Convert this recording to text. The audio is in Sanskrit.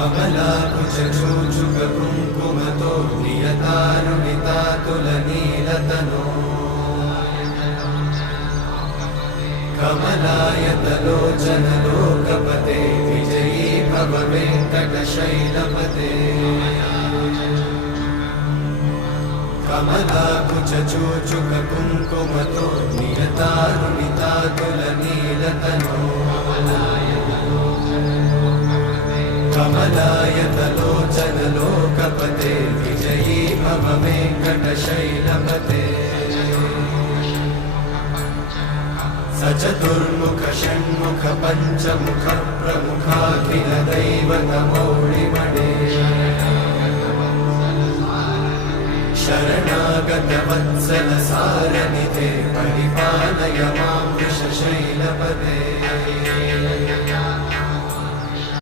कमलाकुचूचुककुङ्कुमतो नियतारुणितातुलनीलतनो कमलायतलोचनलोकपते विजयी भव वेङ्कटशैलपते कमलाकुचूचुककुङ्कुमतो नियतारुणितातुलनीलतनो कमलायतलोचनलोकपते विजयी भव वेङ्कटशैलपते स चतुर्मुख षण्मुख पञ्चमुख प्रमुखाखिल दैवतमौळिमणे शरणागत वत्सल सारनिधे परिपालय मां वृषशैलपते